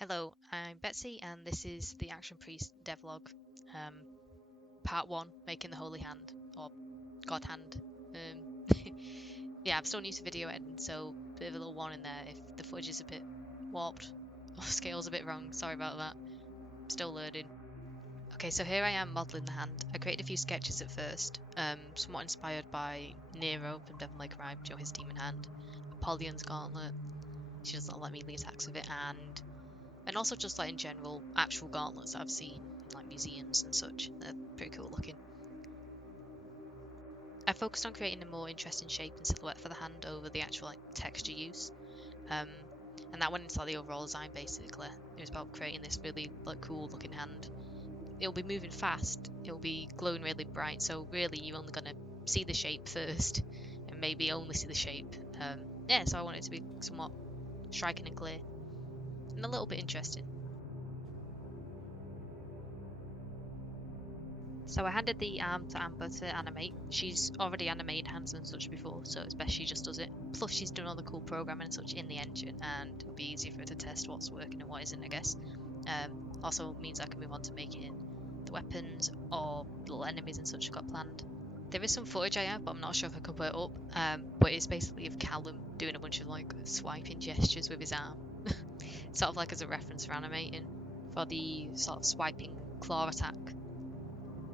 Hello, I'm Betsy, and this is the Action Priest devlog, part 1, making the Holy Hand, or God Hand. Yeah, I'm still new to video editing, so a bit of a little warning there if the footage is a bit warped or scale's a bit wrong, sorry about that. Still learning. Okay, so here I am modelling the hand. I created a few sketches at first, somewhat inspired by Nero from Devil May Cry, his demon hand, Apollyon's gauntlet, she doesn't let me lead attacks with it, and also just like in general actual gauntlets that I've seen in like museums and such. They're pretty cool looking. I focused on creating a more interesting shape and silhouette for the hand over the actual like texture use. Um, and that went into like, the overall design basically. It was about creating this really like cool looking hand. It'll be moving fast, it'll be glowing really bright, so really you're only gonna see the shape first and maybe only see the shape. Yeah, so I want it to be somewhat striking and clear and a little bit interesting. So I handed the arm to Amber to animate. She's already animated hands and such before, so it's best she just does it. Plus she's done all the cool programming and such in the engine, and it'll be easier for her to test what's working and what isn't, I guess. Also means I can move on to making the weapons or little enemies and such I've got planned. There is some footage I have, but I'm not sure if I can put it up. But it's basically of Callum doing a bunch of like swiping gestures with his arm. Sort of like as a reference for animating for the sort of swiping claw attack.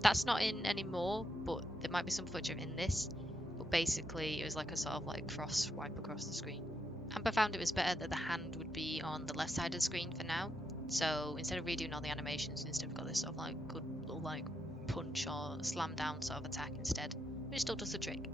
That's not in anymore, but there might be some footage of it in this. But basically, it was like a sort of like cross swipe across the screen. Amber found it was better that the hand would be on the left side of the screen for now. So instead of redoing all the animations, instead we've got this sort of like good little like punch or slam down sort of attack instead, which still does the trick.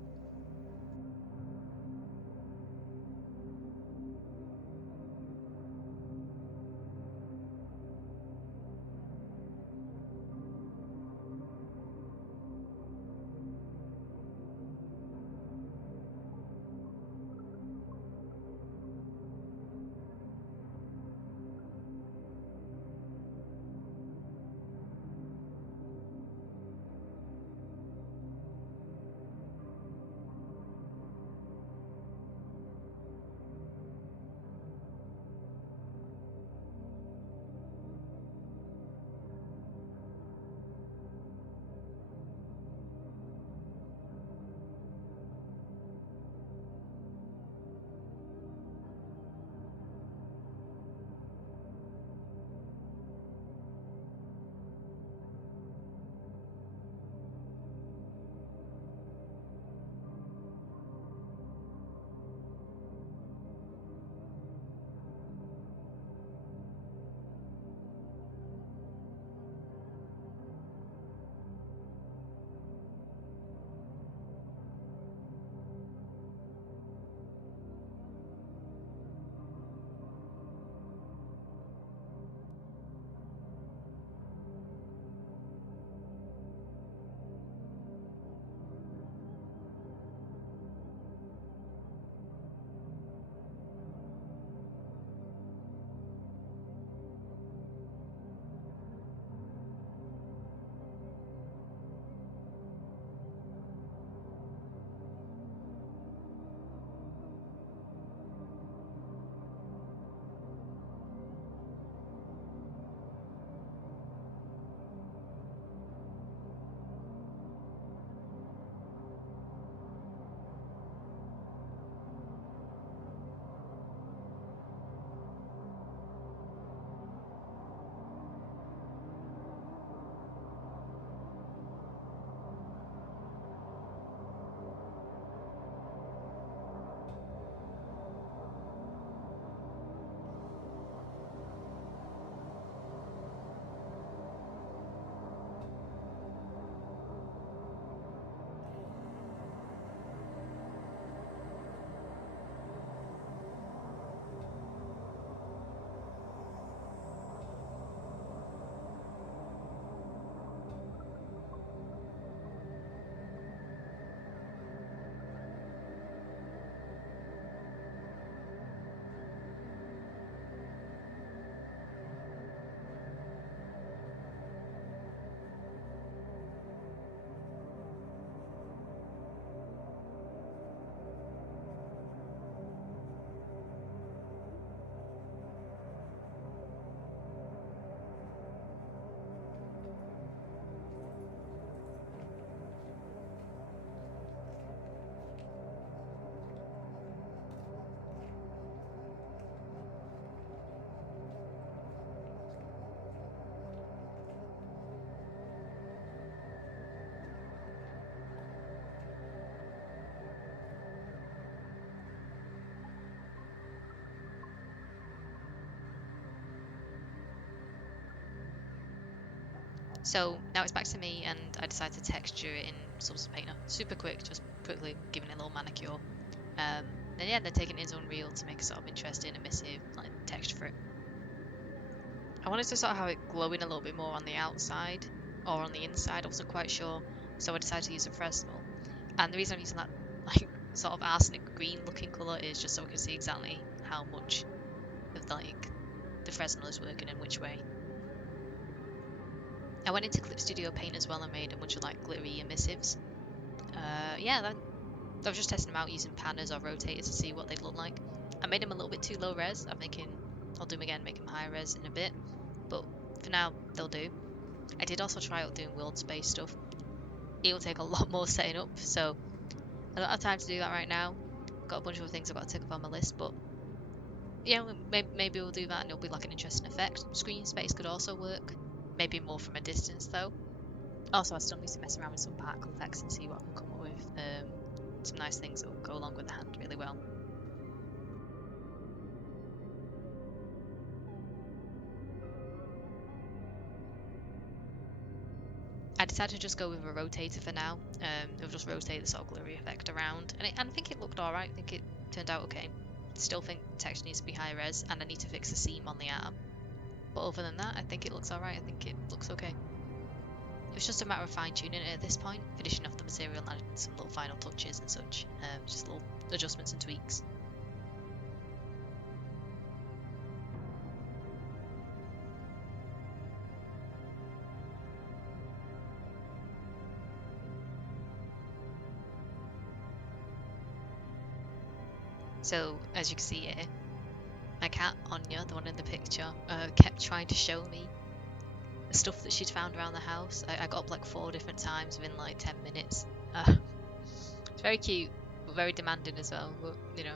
So now it's back to me, and I decided to texture it in Substance Painter. Super quick, just quickly giving it a little manicure. And yeah, then taking it into Unreal to make a sort of interesting, emissive like texture for it. I wanted to sort of have it glowing a little bit more on the outside or on the inside. I wasn't quite sure, so I decided to use a Fresnel. And the reason I'm using that like sort of arsenic green looking colour is just so I can see exactly how much of like the Fresnel is working in which way. I went into Clip Studio Paint as well and made a bunch of like glittery emissives. Yeah, then I was just testing them out using panners or rotators to see what they'd look like. I made them a little bit too low res. I'll do them again, make them high res in a bit, but for now they'll do. I did also try out doing world space stuff. It will take a lot more setting up, so I don't have time to do that right now. Got a bunch of other things I've got to tick off on my list, but yeah, maybe we'll do that and it'll be like an interesting effect. Screen space could also work, maybe more from a distance though. Also, I still need to mess around with some particle effects and see what I can come up with. Some nice things that will go along with the hand really well. I decided to just go with a rotator for now. It'll just rotate the sort of glittery effect around, and I think it looked alright. I think it turned out okay. Still think the texture needs to be high res, and I need to fix the seam on the arm. But other than that, I think it looks alright. I think it looks okay. It was just a matter of fine tuning it at this point, finishing off the material and adding some little final touches and such. Just little adjustments and tweaks. So, as you can see here, my cat, Anya, the one in the picture, kept trying to show me the stuff that she'd found around the house. I got up like 4 different times within like 10 minutes. It's very cute, but very demanding as well. But, you know,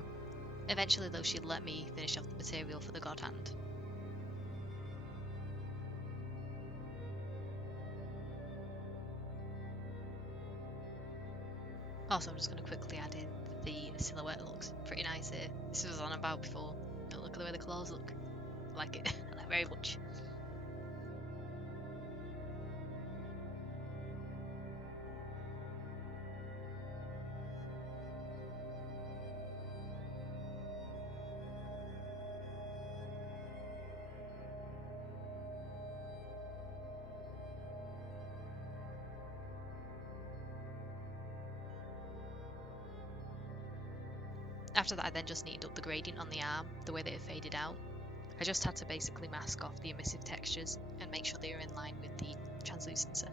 eventually though she'd let me finish off the material for the God Hand. Also, I'm just going to quickly add in the silhouette. Looks pretty nice here. This was on about before. But look at the way the claws look. I like it. I like it very much. After that, I then just neatened up the gradient on the arm, the way that it faded out. I just had to basically mask off the emissive textures and make sure they were in line with the translucency.